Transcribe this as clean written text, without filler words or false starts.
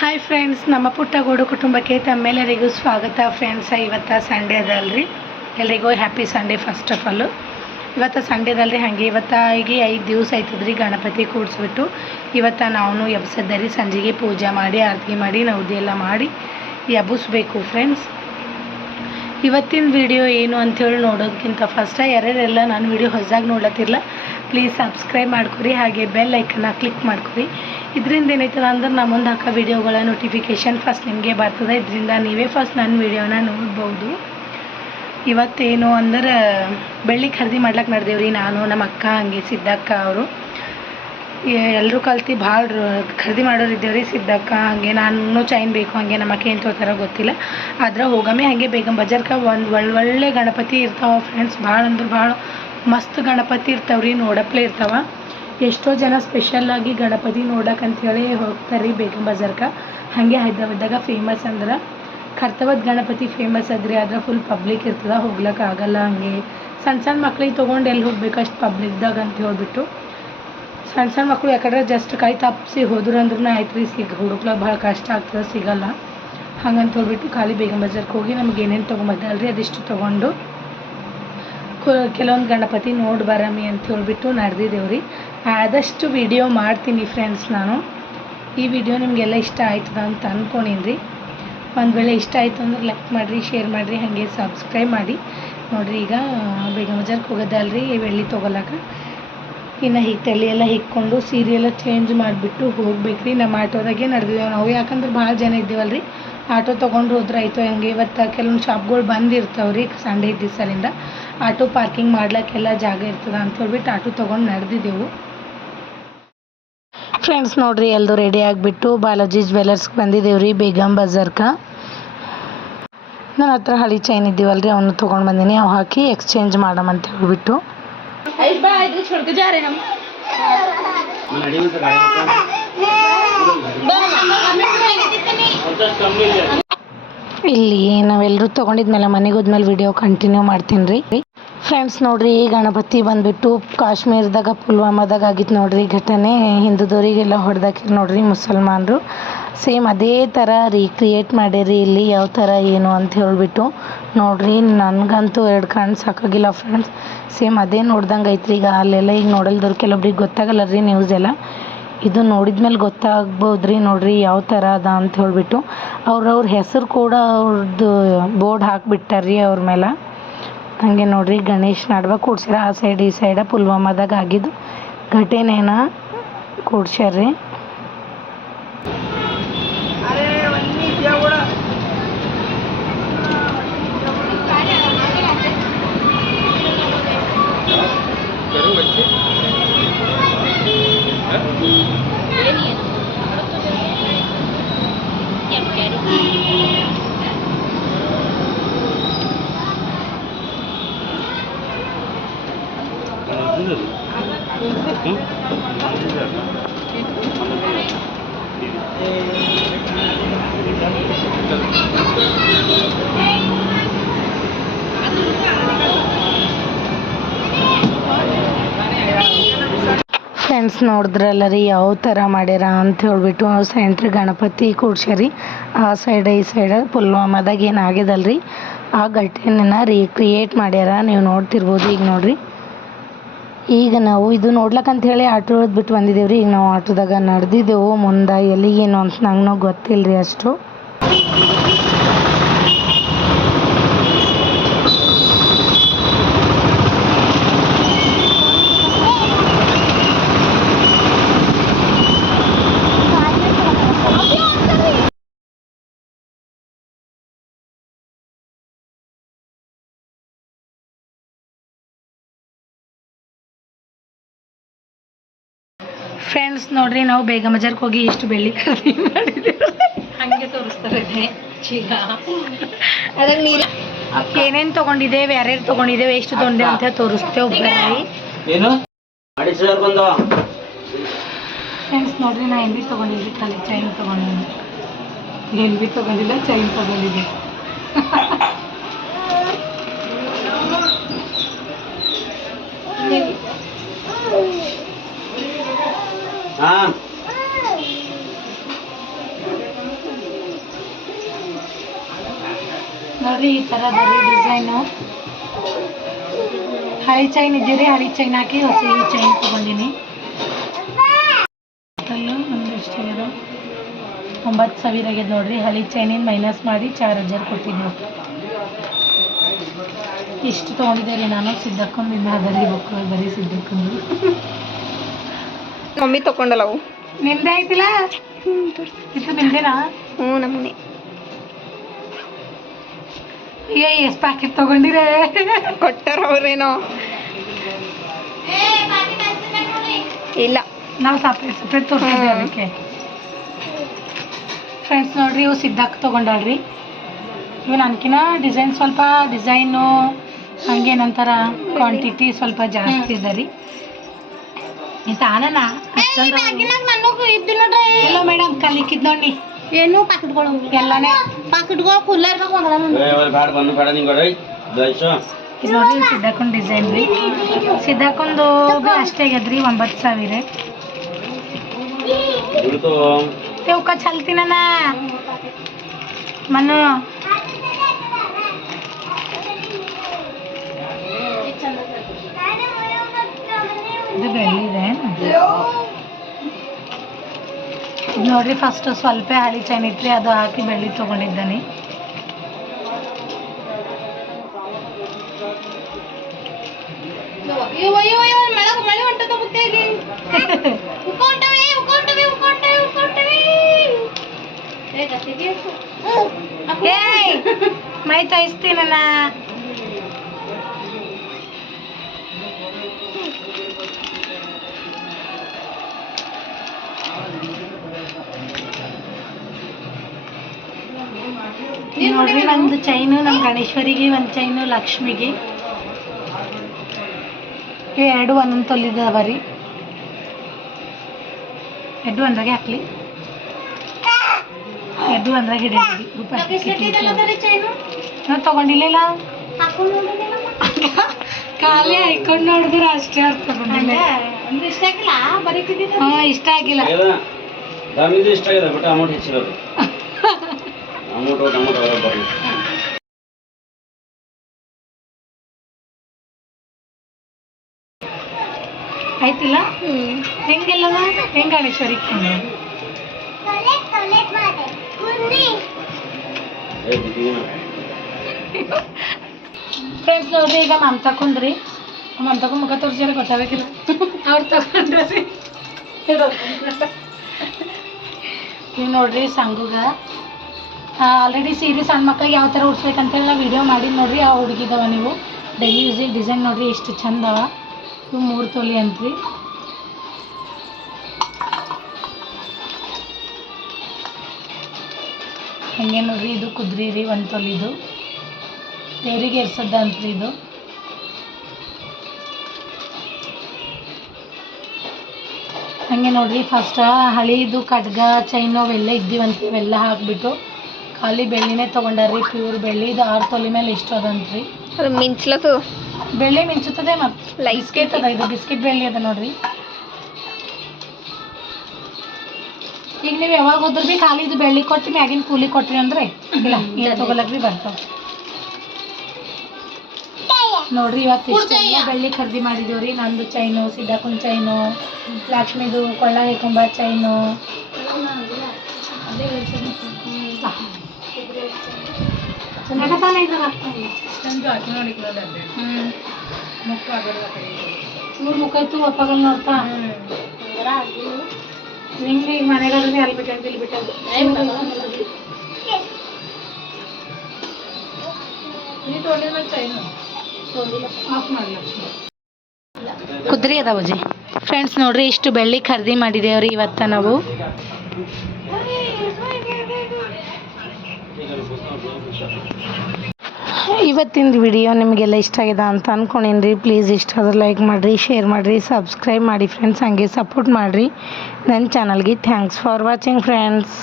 Hi friends, ನಮ್ಮ ಪುಟ್ಟಗೂಡು ಕುಟುಂಬಕ್ಕೆ ತಮ್ಮೆಲ್ಲರಿಗೂ ಸ್ವಾಗತ. ಫ್ರೆಂಡ್ಸ್, ಇವತ್ತು ಸಂಡೇ ಅದಲ್ರಿ. ಎಲ್ರಿಗೂ happy Sunday. First of all ಇವತ್ತು ಸಂಡೇದಲ್ರಿ. ಹಾಗೆ ಇವತ್ತಾಗಿ 5 ದಿವಸ ಆಯ್ತದ್ರಿ ಗಣಪತಿ ಕೂಡಿಸ್ಬಿಟ್ಟು. ಇವತ್ತು ನಾವು ಎಬ್ಸದ್ದರಿ ಸಂಜೆಗೆ ಪೂಜೆ ಮಾಡಿ ಆರತಿ ಮಾಡಿ ನೌದಿ ಎಲ್ಲ ಮಾಡಿ ಎಬ್ಬಿಸ್ಬೇಕು. ಫ್ರೆಂಡ್ಸ್, ಇವತ್ತಿನ ವಿಡಿಯೋ ಏನು ಅಂಥೇಳಿ ನೋಡೋದಕ್ಕಿಂತ ಫಸ್ಟ್ ಯಾರ್ಯಾರೆಲ್ಲ ನಾನು ವಿಡಿಯೋ ಹೊಸದಾಗಿ ನೋಡ್ಲತ್ತಿರಲ್ಲ, ಪ್ಲೀಸ್ ಸಬ್ಸ್ಕ್ರೈಬ್ ಮಾಡ್ಕೊರಿ. ಹಾಗೆ ಬೆಲ್ ಐಕನ್ನ ಕ್ಲಿಕ್ ಮಾಡ್ಕೊರಿ. ಇದರಿಂದ ಏನೈತದ ಅಂದ್ರೆ ನಾ ಮುಂದೆ ಹಾಕೋ ವಿಡಿಯೋಗಳ ನೋಟಿಫಿಕೇಷನ್ ಫಸ್ಟ್ ನಿಮಗೆ ಬರ್ತದೆ. ಇದರಿಂದ ನೀವೇ ಫಸ್ಟ್ ನನ್ನ ವಿಡಿಯೋನ ನೋಡ್ಬೋದು. ಇವತ್ತೇನು ಅಂದ್ರೆ ಬೆಳ್ಳಿ ಖರೀದಿ ಮಾಡ್ಲಿಕ್ಕೆ ನಡೆದೇವ್ರಿ. ನಾನು ನಮ್ಮ ಅಕ್ಕ ಹಂಗೆ ಸಿದ್ದಕ್ಕ ಅವರು ಎಲ್ಲರೂ ಕಲ್ತು ಭಾಳ ಖರೀದಿ ಮಾಡೋರು ಇದ್ದೇವ್ರಿ. ಸಿದ್ದಕ್ಕ ಹಾಗೆ ನಾನು ಚೈನ್ ಬೇಕು, ಹಾಗೆ ನಮ್ಮ ಅಕ್ಕ ಏನು ತೋತಾರೋ ಗೊತ್ತಿಲ್ಲ. ಆದ್ರೆ ಹೋಗಮ್ಮೆ ಹಾಗೆ ಬೇಗಂ ಬಜಾರ್ಗೆ ಒಂದು ಒಳ್ಳೆ ಗಣಪತಿ ಇರ್ತಾವೆ ಫ್ರೆಂಡ್ಸ್. ಭಾಳ ಅಂದ್ರೆ ಭಾಳ ಮಸ್ತ್ ಗಣಪತಿ ಇರ್ತಾವ್ರಿ, ನೋಡಪ್ಲೆ ಇರ್ತಾವೆ. ಎಷ್ಟೋ ಜನ ಸ್ಪೆಷಲ್ಲಾಗಿ ಗಣಪತಿ ನೋಡೋಕ್ಕಂಥೇಳಿ ಹೋಗ್ತಾರೆ ರೀ ಬೇಗಂ ಬಜಾರ್ಗೆ. ಹಾಗೆ ಹೈದ್ರಾಬಾದ್ದಾಗ ಫೇಮಸ್ ಅಂದ್ರೆ ಕರ್ತವದ ಗಣಪತಿ ಫೇಮಸ್ ಅದ್ರಿ. ಆದ್ರೆ ಫುಲ್ ಪಬ್ಲಿಕ್ ಇರ್ತದೆ, ಹೋಗ್ಲಿಕ್ಕೆ ಆಗಲ್ಲ. ಹಾಗೆ ಸಣ್ಣ ಮಕ್ಳಿಗೆ ತೊಗೊಂಡು ಎಲ್ಲಿ ಹೋಗ್ಬೇಕು ಅಷ್ಟು ಪಬ್ಲಿಕ್ದಾಗ ಅಂತ ಹೇಳ್ಬಿಟ್ಟು ಸಣ್ಣ ಮಕ್ಕಳು ಯಾಕಂದ್ರೆ ಜಸ್ಟ್ ಕೈ ತಪ್ಪಿಸಿ ಹೋದ್ರು ಅಂದ್ರೂ ಆಯ್ತು ರೀ, ಹುಡುಕ್ಲಿಕ್ಕೆ ಭಾಳ ಕಷ್ಟ ಆಗ್ತದೆ, ಸಿಗಲ್ಲ. ಹಂಗಂತ ಹೇಳ್ಬಿಟ್ಟು ಖಾಲಿ ಬೇಗಂ ಬಜಾರ್ಗೆ ಹೋಗಿ ನಮ್ಗೆ ಏನೇನು ತೊಗೊಂಬದ್ದಲ್ರಿ ಅದಿಷ್ಟು ತೊಗೊಂಡು ಕೆಲವೊಂದು ಗಣಪತಿ ನೋಡಿ ಬರಮ್ಮಿ ಅಂತ ಹೇಳ್ಬಿಟ್ಟು ನಡೆದಿದ್ದೇವ್ರಿ. ಆದಷ್ಟು ವಿಡಿಯೋ ಮಾಡ್ತೀನಿ ಫ್ರೆಂಡ್ಸ್. ನಾನು ಈ ವಿಡಿಯೋ ನಿಮಗೆಲ್ಲ ಇಷ್ಟ ಆಯ್ತದ ಅಂತ ಅಂದ್ಕೊಂಡೀನಿ ರೀ. ಒಂದು ವೇಳೆ ಇಷ್ಟ ಆಯಿತು ಅಂದ್ರೆ ಲೈಕ್ ಮಾಡಿರಿ, ಶೇರ್ ಮಾಡಿರಿ, ಹಾಗೆ ಸಬ್ಸ್ಕ್ರೈಬ್ ಮಾಡಿ. ನೋಡಿರಿ, ಈಗ ಬೇಗಂ ಬಜಾರ್ಗೆ ಹೋಗೋದಲ್ರಿ ಬೆಳ್ಳಿ ತೊಗೊಳಕ್ಕೆ. ಇನ್ನು ತಲೆ ಎಲ್ಲ ಹಿಕ್ಕೊಂಡು ಸೀರೆ ಎಲ್ಲ ಚೇಂಜ್ ಮಾಡಿಬಿಟ್ಟು ಹೋಗ್ಬೇಕು ರೀ. ನಮ್ಮ ಆಟೋದಾಗೆ ನಡೆದಿದ್ದೇವೆ ನಾವು, ಯಾಕಂದ್ರೆ ಭಾಳ ಜನ ಇದ್ದೀವಲ್ರಿ. ಆಟೋ ತೊಗೊಂಡು ಹೋದ್ರೆ ಆಯಿತು. ಹಂಗೆ ಇವತ್ತು ಕೆಲವೊಂದು ಶಾಪ್ಗಳು ಬಂದಿರ್ತಾವೆ ರೀ ಸಂಡೇ ದಿವಸದಿಂದ. ಆಟೋ ಪಾರ್ಕಿಂಗ್ ಮಾಡ್ಲಿಕ್ಕೆಲ್ಲ ಜಾಗ ಇರ್ತದೆ ಅಂತ ಹೇಳ್ಬಿಟ್ಟು ಆಟೋ ತೊಗೊಂಡು ನಡೆದಿದ್ದೆವು ಫ್ರೆಂಡ್ಸ್. ನೋಡಿರಿ, ಎಲ್ಲರೂ ರೆಡಿ ಆಗಿಬಿಟ್ಟು ಬಾಲಾಜಿ ಜ್ಯುವೆಲರ್ಸ್ಗೆ ಬಂದಿದ್ದೇವ್ರಿ ಬೇಗಂ ಬಜಾರ್ಗೆ. ನನ್ನ ಹತ್ರ ಹಳಿ ಚೈನ್ ಇದ್ದೀವಲ್ರಿ, ಅವನು ತೊಗೊಂಡು ಬಂದೀನಿ. ಅವು ಹಾಕಿ ಎಕ್ಸ್ಚೇಂಜ್ ಮಾಡಮಂತ ಹೇಳ್ಬಿಟ್ಟು ಇಲ್ಲಿ ನಾವೆಲ್ಲರೂ ತೊಗೊಂಡಿದ್ಮೇಲೆ ಮನೆಗೆ ಹೋದ್ಮೇಲೆ ವಿಡಿಯೋ ಕಂಟಿನ್ಯೂ ಮಾಡ್ತೀನಿ ರೀ. ಫ್ರೆಂಡ್ಸ್, ನೋಡಿರಿ, ಈ ಗಣಪತಿ ಬಂದುಬಿಟ್ಟು ಕಾಶ್ಮೀರದಾಗ ಪುಲ್ವಾಮಾದಾಗ ಆಗಿತ್ತು ನೋಡಿರಿ ಘಟನೆ. ಹಿಂದೂದವರಿಗೆಲ್ಲ ಹೊಡೆದಾಕಿರಿ ನೋಡಿರಿ ಮುಸಲ್ಮಾನರು. ಸೇಮ್ ಅದೇ ಥರ ರೀಕ್ರಿಯೇಟ್ ಮಾಡಿರಿ ಇಲ್ಲಿ, ಯಾವ ಥರ ಏನು ಅಂತ ಹೇಳಿಬಿಟ್ಟು. ನೋಡಿರಿ, ನನಗಂತೂ 2 ಕಣ್ಣು ಸಾಕಾಗಿಲ್ಲ ಫ್ರೆಂಡ್ಸ್. ಸೇಮ್ ಅದೇ ನೋಡ್ದಂಗೆ ಐತ್ರಿ. ಈಗ ಅಲ್ಲೆಲ್ಲ ಈಗ ನೋಡಲ್ದವ್ರು ಕೆಲವೊಬ್ರಿಗೆ ಗೊತ್ತಾಗಲ್ಲ ರೀ ನ್ಯೂಸ್ ಎಲ್ಲ. ಇದು ನೋಡಿದ್ಮೇಲೆ ಗೊತ್ತಾಗ್ಬೋದು ರೀ. ನೋಡಿರಿ ಯಾವ ಥರ ಅದ ಅಂತ ಹೇಳ್ಬಿಟ್ಟು ಅವ್ರ ಹೆಸರು ಕೂಡ ಅವ್ರದ್ದು ಬೋರ್ಡ್ ಹಾಕಿಬಿಟ್ಟಾರ್ರಿ ಅವ್ರ ಮೇಲೆ. ಹಾಗೆ ನೋಡಿರಿ, ಗಣೇಶ್ ನಡುವೆ ಕೂಡ್ಸ್ಯಾರ. ಆ ಸೈಡ್ ಈ ಸೈಡ ಪುಲ್ವಾಮಾದಾಗ ಆಗಿದ್ದು ಘಟನೆನ ಕೂಡ್ಸ್ಯಾರ್ರಿ. ಫ್ರೆಂಡ್ಸ್, ನೋಡಿದ್ರಲ್ಲ ರೀ ಯಾವ ಥರ ಮಾಡ್ಯಾರ ಅಂತ ಹೇಳ್ಬಿಟ್ಟು. ಸೆಂಟ್ರ್ ಗಣಪತಿ ಕೂಡ್ಸ್ಯಾರಿ. ಆ ಸೈಡ್ ಈ ಸೈಡ್ ಪುಲ್ವಾಮಾದಾಗ ಏನು ಆಗ್ಯದಲ್ರಿ ಆ ಘಟನೆನ ರೀಕ್ರಿಯೇಟ್ ಮಾಡ್ಯಾರ. ನೀವು ನೋಡ್ತಿರ್ಬೋದು. ಈಗ ನೋಡಿರಿ, ಈಗ ನಾವು ಇದು ನೋಡ್ಲಕ್ಕಂತ ಹೇಳಿ ಆಟೋ ಬಿಟ್ಟು ಬಂದಿದ್ದೇವ್ರಿ. ಈಗ ನಾವು ಆಟೋದಾಗ ನಡೆದಿದ್ದೆವು. ಮುಂದೆ ಎಲ್ಲಿಗೇನು ಅಂತ ನಂಗೂ ಗೊತ್ತಿಲ್ಲ ರೀ ಅಷ್ಟು. ಫ್ರೆಂಡ್ಸ್, ನೋಡ್ರಿ, ನಾವು ಬೇಗಂ ಬಜಾರ್ಗೆ ಹೋಗಿ ಇಷ್ಟು ಬೆಳ್ಳಿ ಖರೀದಿ ಮಾಡಿದ್ದೇವೆ. ಹಂಗೆ ತೋರಿಸ್ತಾರೆ ಈಗ ಅದ್ರಾಗ ನೀರು ಏನೇನು ತೊಗೊಂಡಿದ್ದೇವೆ, ಯಾರ್ಯಾರು ತೊಗೊಂಡಿದ್ದೇವೆ, ಎಷ್ಟು ತೊಗೊಂಡಿದ್ದೇವೆ ಅಂತ ತೋರಿಸ್ತೇವೆ ಬರ್ರಿ. ಫ್ರೆಂಡ್ಸ್, ನೋಡ್ರಿ, ನಾ ಎಲ್ಲಿ ತೊಗೊಂಡಿದ್ದೆ, ಖಾಲಿ ಚೈನ್ ತೊಗೊಂಡಿದ್ದೆ. ಎಲ್ಲಿ ತೊಗೊಂಡಿಲ್ಲ, ಚೈನ್ ತೊಗೊಂಡಿದ್ದೆ. ನೋಡಿರಿ ಈ ಥರ ಅದ ರೀ ಡಿಸೈನು. ಹಳಿ ಚೈನ್ ಇದ್ದೀರಿ, ಹಳಿ ಚೈನ್ ಹಾಕಿ ಹೊಸ ಚೈನ್ ತೊಗೊಂಡಿನಿ. ಒಂದು ಎಷ್ಟಾಗ್ಯದ 9,000 ಆಗ್ಯದ ನೋಡ್ರಿ. ಹಳಿ ಚೈನಿಂದ ಮೈನಸ್ ಮಾಡಿ 4,000 ಕೊಟ್ಟಿದ್ದೆವು. ಇಷ್ಟು ತೊಗೊಂಡಿದ್ದೆ ರೀ ನಾನು. ಸಿದ್ದಕ್ಕೊಂದು ಇನ್ನು ಅದರಲ್ಲಿ ಮಕ್ಕಳು ಬರೀ ಸಿದ್ದಕ್ಕೊಂದು ಮಮ್ಮಿ ತೊಗೊಂಡಲ್ಲ ಅವು. ನಿಮ್ದೇ ಆಯ್ತಿಲ್ಲ ಇದು? ನಿಮ್ದೇನಾ? ಹ್ಞೂ ನಮ್ಮನೆ. ಎಷ್ಟು ಪ್ಯಾಕೆಟ್ ತೊಗೊಂಡಿರೇ? ಕೊಟ್ಟಾರ ಅವ್ರೇನೋ. ಇಲ್ಲ, ನಾವು ಸಪ್ರೇಟ್ ತೋರಿಸಿದ್ವಿ ಅದಕ್ಕೆ. ಫ್ರೆಂಡ್ಸ್ ನೋಡ್ರಿ, ಇವು ಸಿದ್ದಕ್ಕೆ ತೊಗೊಂಡಾಳ್ರಿ. ಇವು ನನಗಿನ ಡಿಸೈನ್ ಸ್ವಲ್ಪ ಡಿಸೈನು ಹಂಗೇನಂತಾರ ಕ್ವಾಂಟಿಟಿ ಸ್ವಲ್ಪ ಜಾಸ್ತಿ ಇದೆ ರೀ. ಇಂತ ಆನನ ಇಲ್ಲ ಮೇಡಮ್, ಕಲಿಕಿದ್ ನೋಡಿ ಏನು ಪಾಕೆಟ್ಗಳು ಎಲ್ಲಾನೇ ಪಾಕೆಟ್ಗಳು ಕೂಲರ್ ಇದು ನೋಡ್ರಿ. ಸಿದ್ದಕ್ಕೊಂದು ಡಿಸೈನ್ ರೀ. ಸಿದ್ದಕ್ಕೊಂದು ಅಷ್ಟೇ ಆಗ್ಯದ್ರಿ 9,000. ಇವಕ್ಕ ಚಲ್ತೀನ ಮಣ್ಣು ಇದು ಬೆಳ್ಳಿದೆ ನೋಡ್ರಿ. ಫಸ್ಟ್ ಸ್ವಲ್ಪ ಹಳಿ ಚೈನ್ ಇಟ್ರಿ, ಅದು ಹಾಕಿ ಬೆಳ್ಳಿ ತೊಗೊಂಡಿದ್ದಾನೆ. ಮೈ ತೋರಿಸ್ತೀನಣ್ಣ. ನೋಡ್ರಿ, ನಂದು ಚೈನು ನಮ್ಮ ಗಣೇಶ್ವರಿಗೆ, ಒಂದು ಚೈನು ಲಕ್ಷ್ಮಿಗೆ. ಎರಡು ಒಂದೊಂದು ತೊಲಿದವ ರೀ. ಎರಡು ಒಂದ್ರಾಗೆ ಹಾಕ್ಲಿ, ಎರಡು ಒಂದ್ರಾಗ ಹಿಡಿದ್ರಿ. ನಾವು ತೊಗೊಂಡಿಲ್ಲ, ಖಾಲಿ ಹಾಕೊಂಡು ನೋಡಿದ್ರೆ ಅಷ್ಟೇ ಅರ್ಥ ತಗೊಂಡಿಲ್ಲ. ಹಾಂ, ಇಷ್ಟ ಆಗಿಲ್ಲ. ಇಷ್ಟ ಆಗಿದೆ ಬಟ್ ಅಮೌಂಟ್ ಹೆಚ್ಚಿರೋದು. ಆಯ್ತಿಲ್ಲ? ಹೆಂಗೆಲ್ಲದ ಹೆಂಗೆ ಗಣೇಶ್ವರಿ ಫ್ರೆಂಡ್ಸ್ ನೋಡ್ರಿ, ಈಗ ಮಮತಾಕೊಂಡ್ರಿ. ಮಮತಾಕೊಂಡ್ ಮುಖ ತೋರಿಸಿದ್ರೆ ಗೊತ್ತಾಗಬೇಕಿಲ್ಲ. ಅವ್ರು ತಗೊಂಡ್ರಿ. ನೀವು ನೋಡ್ರಿ ಸಂಗುಗ ಆಲ್ರೆಡಿ ಸೀರೆ ಸಣ್ಣ ಮಕ್ಕಳಿಗೆ ಯಾವ ಥರ ಉಡ್ಸ್ಬೇಕಂತೇಳಿ ನಾವು ವಿಡಿಯೋ ಮಾಡಿ ನೋಡ್ರಿ. ಆ ಹುಡುಗಿದವ ನೀವು ಡೈಲಿ ಯೂಸಿಗೆ ಡಿಸೈನ್ ನೋಡ್ರಿ ಎಷ್ಟು ಚಂದ ಅವ. ಇವು 3 ತೊಲಿ ಅಂತ್ರಿ. ಹಂಗೆ ನೋಡ್ರಿ, ಇದು ಕುದ್ರಿ ರೀ 1 ತೊಲಿದು. ದೇವರಿಗೆ ಎರ್ಸದ್ದ ಅಂತ್ರಿ ಇದು. ಹಂಗೆ ನೋಡ್ರಿ, ಫಸ್ಟ್ ಹಳಿದು ಕಡ್ಗ ಚೈನು ಅವೆಲ್ಲ ಇದ್ದೀವಂತ ಇವೆಲ್ಲ ಹಾಕ್ಬಿಟ್ಟು ಖಾಲಿ ಬೆಳ್ಳಿನೇ ತೊಗೊಂಡಾರ್ರಿ. ಪ್ಯೂರ್ ಬೆಳ್ಳಿ. ಇದು 6 ತೊಲಿ ಮೇಲೆ ಇಷ್ಟು ಅದಂತ್ರಿ. ಅದು ಮಿಂಚ್ಲತ್ತು ಬೆಳ್ಳಿ ಮಿಂಚುತ್ತದೆ. ಮತ್ತು ಬಿಸ್ಕೆಟ್ ಅದ, ಇದು ಬಿಸ್ಕೆಟ್ ಬೆಳ್ಳಿ ಅದ ನೋಡ್ರಿ. ಈಗ ನೀವು ಯಾವಾಗ ಹೋದ್ರೂ ಭೀ ಖಾಲಿ ಇದು ಬೆಳ್ಳಿ ಕೊಟ್ಟು ಮ್ಯಾಗಿನ ಕೂಲಿ ಕೊಟ್ರಿ ಅಂದ್ರೆ ಇಲ್ಲ ಏನು ತೊಗೊಳಕ್ ಭೀ ಬರ್ತಾವ ನೋಡ್ರಿ. ಇವತ್ತು ಇಷ್ಟೆಲ್ಲ ಬೆಳ್ಳಿ ಖರೀದಿ ಮಾಡಿದೇವ್ರಿ. ನಂದು ಚೈನು, ಸಿದ್ದಾಕೊಂಡ್ ಚೈನು, ಲಕ್ಷ್ಮಿದು ಕೊಳ್ಳ ಹೇಕೊಂಬ ಚೈನು, ಇವ್ರ ಮುಖ ಇತ್ತು ಒಪ್ಪಗಲ್ ನೋಡ್ತಾ ನಿಂಗೆ ಈಗ ಮನೆಗಾದ್ರೆ ಅಲ್ಲಿ ಬಿಟ್ಟು ಇಲ್ಲಿ ಬಿಟ್ಟದ್ದು ಕುದ್ರಿ ಅದಾವಜಿ. ಫ್ರೆಂಡ್ಸ್ ನೋಡ್ರಿ, ಇಷ್ಟು ಬೆಳ್ಳಿ ಖರೀದಿ ಮಾಡಿದೇವ್ರಿ ಇವತ್ತ ನಾವು. ಇವತ್ತಿನ ವಿಡಿಯೋ ನಿಮಗೆಲ್ಲ ಇಷ್ಟ ಆಗಿದೆ ಅಂತ ಅಂದ್ಕೊಂಡೇನ್ರಿ. ಪ್ಲೀಸ್ ಇಷ್ಟ ಆದ್ರೆ ಲೈಕ್ ಮಾಡಿರಿ, ಶೇರ್ ಮಾಡಿರಿ, ಸಬ್ಸ್ಕ್ರೈಬ್ ಮಾಡಿ ಫ್ರೆಂಡ್ಸ್. ಹಂಗೆ ಸಪೋರ್ಟ್ ಮಾಡಿರಿ ನನ್ನ ಚಾನಲ್ಗೆ. Thanks for watching friends.